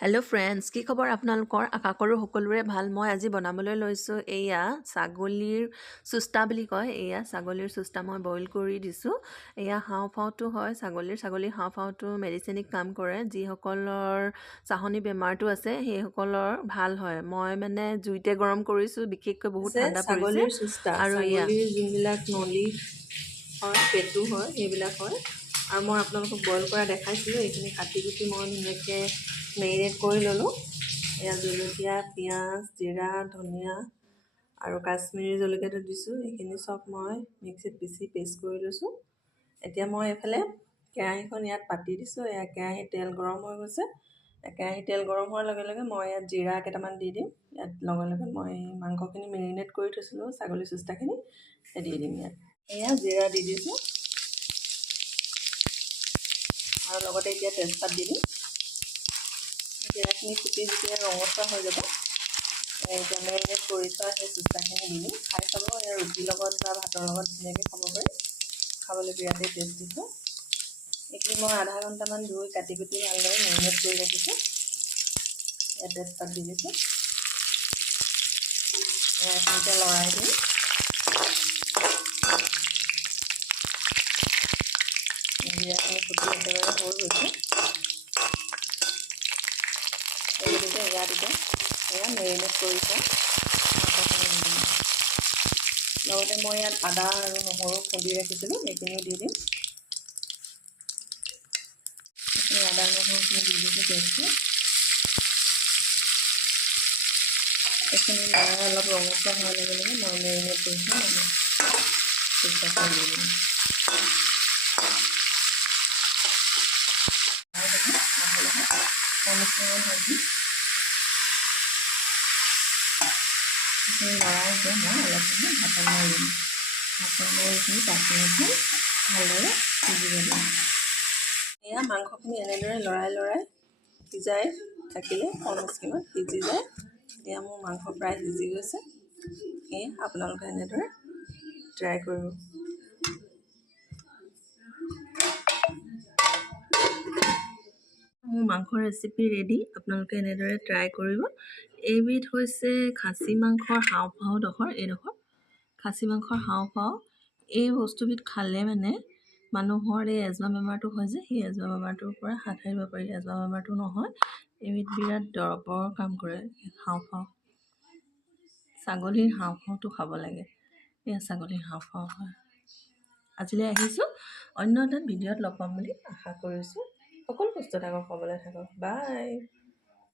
Hello' friends, কি খবৰ আপোনালোকৰ? আশা কৰোঁ সকলোৰে ভাল। মই আজি বনাবলৈ লৈছোঁ এয়া ছাগলীৰ চুস্তা বুলি কয়। এয়া ছাগলীৰ চুস্তা মই বইল কৰি দিছোঁ। এয়া হাওঁফাওঁটো হয় ছাগলীৰ হাওঁফাওঁটো মেডিচিনিক কাম কৰে। যিসকলৰ চাহনী বেমাৰটো আছে সেইসকলৰ ভাল হয়। মই মানে জুইতে গৰম কৰিছোঁ, বিশেষকৈ বহুত আছে ঠাণ্ডা পৰিছে। ছাগলীৰ চুস্তা, আৰু এয়া ছাগলীৰ যোনবিলাক নলী হয়, পেটু হয়, সেইবিলাক হয়। আৰু মই আপোনালোকক বইল কৰা দেখাইছিলোঁ। এইখিনি কাটি কুটি মই ধুনীয়াকৈ মেৰিনেট কৰি ল'লোঁ। এয়া জলকীয়া, পিঁয়াজ, জিৰা, ধনিয়া আৰু কাশ্মীৰী জলকীয়াটো দিছোঁ। এইখিনি চব মই মিক্সিত পিচি পেষ্ট কৰি লৈছোঁ। এতিয়া মই এইফালে কেৰাহীখন ইয়াত পাতি দিছোঁ। এয়া কেৰাহীত তেল গৰম হৈ গৈছে। কেৰাহীত তেল গৰম হোৱাৰ লগে লগে মই ইয়াত জিৰা কেইটামান দি দিম। ইয়াত লগে লগে মই মাংসখিনি মেৰিনেট কৰি থৈছিলোঁ, ছাগলী চুস্তাখিনি দি দিম ইয়াত। এয়া জিৰা দি দিছোঁ আৰু লগতে এতিয়া তেজপাত দি দিম। জিৰাখিনি ফুটি যেতিয়া ৰঙচুৱা হৈ যাব, এতিয়া মেৰিনেট কৰি থোৱা সেই চুস্তাখিনি দি দিম। খাই চাব, এয়া ৰুটিৰ লগত বা ভাতৰ লগত ধুনীয়াকৈ খাব পাৰি। খাবলৈ বিৰাটেই টেষ্টি হয়। এইখিনি মই আধা ঘণ্টামান ধুই কাটি কুটি ভালদৰে মেৰিনেট কৰি ৰাখিছোঁ। ইয়াত তেজপাত দি দিছোঁ। এইখিনিতে লৰাই দিম। জিৰাখিনি ফুটি একেবাৰে হৈ গৈছে। এই গতিকে ইয়াত এতিয়া এয়া মেৰিনেট কৰি থোৱা মাংসখিনি দি দিম। লগতে মই ইয়াত আদা আৰু নহৰু খুন্দি ৰাখিছিলোঁ, সেইখিনিও দি দিম। এইখিনি আদা নহৰুখিনি দি দিছোঁ পেষ্টটো। এইখিনি লৰাই অলপ ৰঙচুৱা হোৱাৰ লগে লগে মই মেৰিনেট কৰিছোঁ চুস্তাখিনি দি দিম। লাহে লাহে কমিশ্ৰণ ভাজি এইখিনি লৰাই যে মই অলপ সময় ঢাকন মাৰি দিম। ঢাকন মাৰি এইখিনি 5 মিনিটমান ভালদৰে সিজিব দিম। এয়া মাংসখিনি এনেদৰে লৰাই সিজাই থাকিলে কম স্কিমত সিজি যায়। এতিয়া মোৰ মাংস প্ৰায় সিজি গৈছে। সেয়ে আপোনালোকে এনেদৰে ট্ৰাই কৰিব। মোৰ মাংসৰ ৰেচিপি ৰেডি। আপোনালোকে এনেদৰে ট্ৰাই কৰিব। এইবিধ হৈছে খাচী মাংসৰ হাওঁফাওঁডোখৰ, এইডোখৰ খাচী মাংসৰ হাওঁফাওঁ। এই বস্তুবিধ খালে মানে মানুহৰ এই এজমা বেমাৰটো হয় যে, সেই এজমা বেমাৰটোৰ পৰা হাত সাৰিব পাৰি। এজমা বেমাৰটো নহয়, এইবিধ বিৰাট দৰৱৰ কাম কৰে। হাওঁফাওঁ, ছাগলীৰ হাওঁফাওঁটো খাব লাগে। এয়া ছাগলীৰ হাওঁফাওঁ হয়। আজিলৈ আহিছোঁ। অন্য এটা ভিডিঅ'ত লগ পাম বুলি আশা কৰিছোঁ। সকলো সুস্থ থাকক, ক'বলৈ থাকক। বাই।